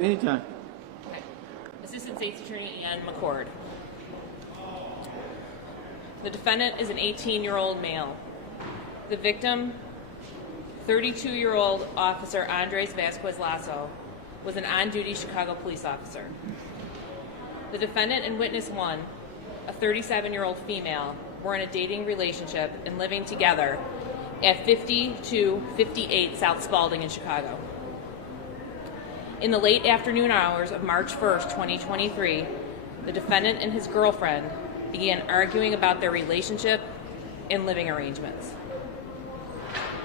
Anytime. Okay. Assistant State's Attorney Ann McCord. The defendant is an 18-year-old male. The victim, 32-year-old Officer Andres Vasquez-Lasso, was an on-duty Chicago police officer. The defendant and witness 1, a 37-year-old female, were in a dating relationship and living together at 5258 South Spalding in Chicago. In the late afternoon hours of March 1st, 2023, the defendant and his girlfriend began arguing about their relationship and living arrangements.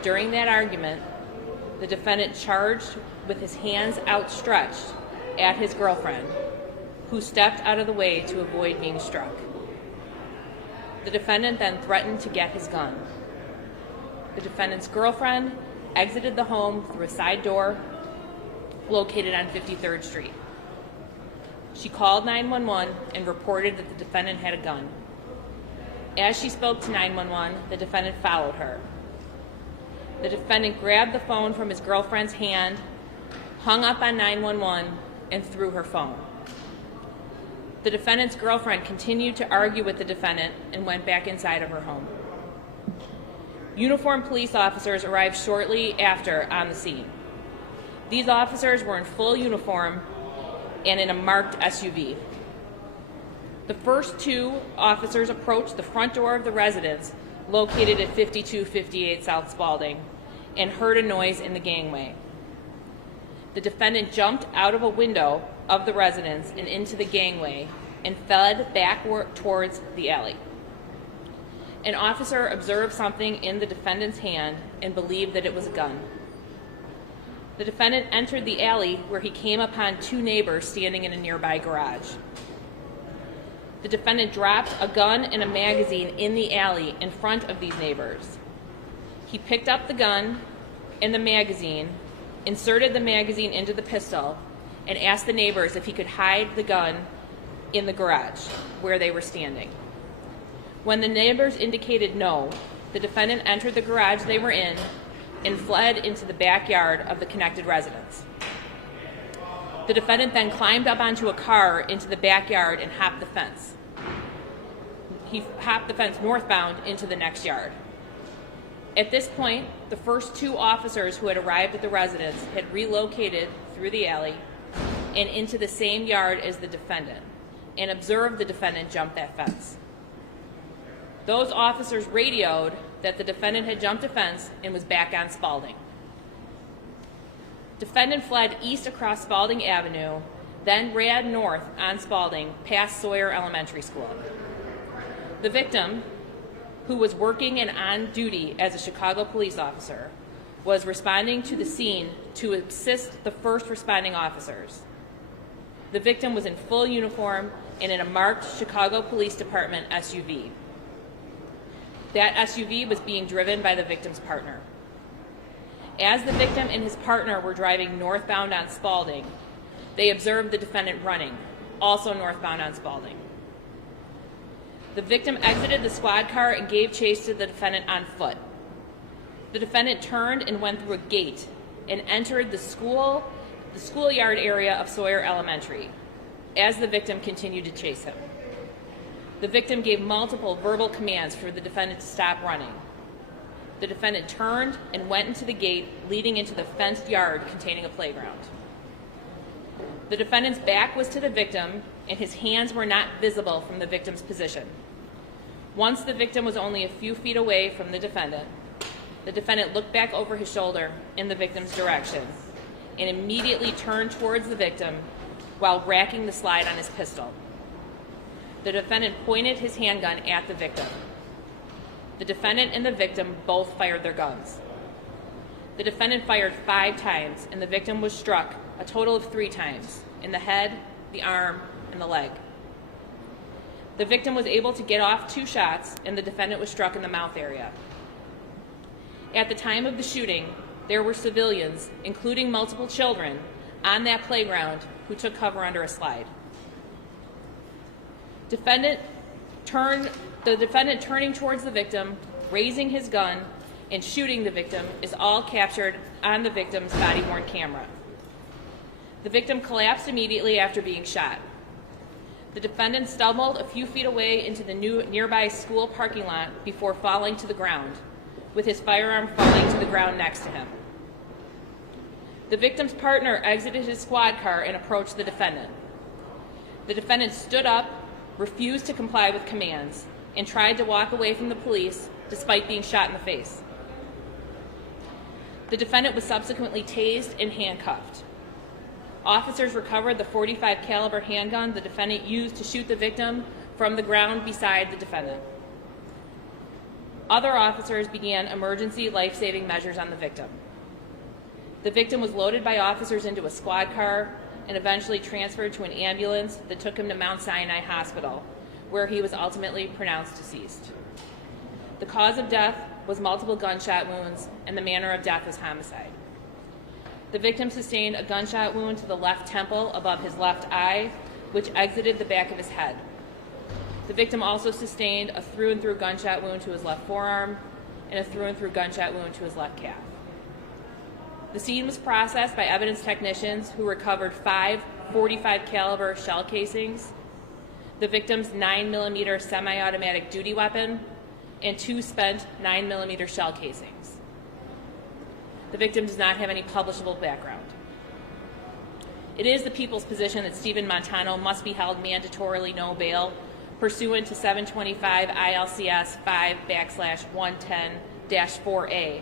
During that argument, the defendant charged with his hands outstretched at his girlfriend, who stepped out of the way to avoid being struck. The defendant then threatened to get his gun. The defendant's girlfriend exited the home through a side door located on 53rd Street. She called 911 and reported that the defendant had a gun. As she spoke to 911, the defendant followed her. The defendant grabbed the phone from his girlfriend's hand, hung up on 911, and threw her phone. The defendant's girlfriend continued to argue with the defendant and went back inside of her home. Uniformed police officers arrived shortly after on the scene. These officers were in full uniform and in a marked SUV. The first two officers approached the front door of the residence located at 5258 South Spalding and heard a noise in the gangway. The defendant jumped out of a window of the residence and into the gangway and fled back towards the alley. An officer observed something in the defendant's hand and believed that it was a gun. The defendant entered the alley where he came upon two neighbors standing in a nearby garage. The defendant dropped a gun and a magazine in the alley in front of these neighbors. He picked up the gun and the magazine, inserted the magazine into the pistol, and asked the neighbors if he could hide the gun in the garage where they were standing. When the neighbors indicated no, the defendant entered the garage they were in and fled into the backyard of the connected residence. The defendant then climbed up onto a car into the backyard and hopped the fence. He hopped the fence northbound into the next yard. At this point, the first two officers who had arrived at the residence had relocated through the alley and into the same yard as the defendant and observed the defendant jump that fence. Those officers radioed that the defendant had jumped a fence and was back on Spalding. Defendant fled east across Spalding Avenue, then ran north on Spalding past Sawyer Elementary School. The victim, who was working and on duty as a Chicago police officer, was responding to the scene to assist the first responding officers. The victim was in full uniform and in a marked Chicago Police Department SUV. That SUV was being driven by the victim's partner. As the victim and his partner were driving northbound on Spalding, they observed the defendant running, also northbound on Spalding. The victim exited the squad car and gave chase to the defendant on foot. The defendant turned and went through a gate and entered the schoolyard area of Sawyer Elementary as the victim continued to chase him. The victim gave multiple verbal commands for the defendant to stop running. The defendant turned and went into the gate leading into the fenced yard containing a playground. The defendant's back was to the victim and his hands were not visible from the victim's position. Once the victim was only a few feet away from the defendant looked back over his shoulder in the victim's direction and immediately turned towards the victim while racking the slide on his pistol. The defendant pointed his handgun at the victim. The defendant and the victim both fired their guns. The defendant fired 5 times, and the victim was struck a total of 3 times, in the head, the arm, and the leg. The victim was able to get off 2 shots, and the defendant was struck in the mouth area. At the time of the shooting, there were civilians, including multiple children, on that playground who took cover under a slide. The defendant turning towards the victim, raising his gun, and shooting the victim is all captured on the victim's body-worn camera. The victim collapsed immediately after being shot. The defendant stumbled a few feet away into the nearby school parking lot before falling to the ground, with his firearm falling to the ground next to him. The victim's partner exited his squad car and approached the defendant. The defendant stood up, refused to comply with commands, and tried to walk away from the police despite being shot in the face. The defendant was subsequently tased and handcuffed. Officers recovered the .45 caliber handgun the defendant used to shoot the victim from the ground beside the defendant. Other officers began emergency life-saving measures on the victim. The victim was loaded by officers into a squad car and eventually transferred to an ambulance that took him to Mount Sinai Hospital, where he was ultimately pronounced deceased. The cause of death was multiple gunshot wounds, and the manner of death was homicide. The victim sustained a gunshot wound to the left temple above his left eye, which exited the back of his head. The victim also sustained a through-and-through gunshot wound to his left forearm and a through-and-through gunshot wound to his left calf. The scene was processed by evidence technicians who recovered 5 .45 caliber shell casings, the victim's 9mm semi-automatic duty weapon, and 2 spent 9mm shell casings. The victim does not have any publishable background. It is the people's position that Stephen Montano must be held mandatorily no bail pursuant to 725 ILCS 5/110-4A,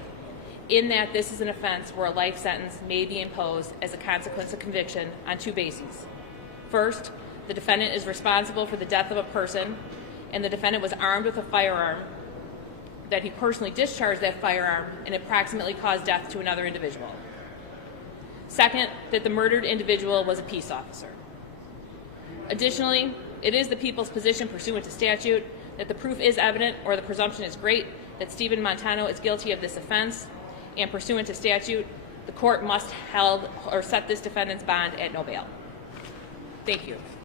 in that this is an offense where a life sentence may be imposed as a consequence of conviction on 2 bases. First, the defendant is responsible for the death of a person, and the defendant was armed with a firearm, that he personally discharged that firearm and approximately caused death to another individual. Second, that the murdered individual was a peace officer. Additionally, it is the people's position pursuant to statute that the proof is evident, or the presumption is great, that Stephen Montano is guilty of this offense, and pursuant to statute, the court must set this defendant's bond at no bail. Thank you.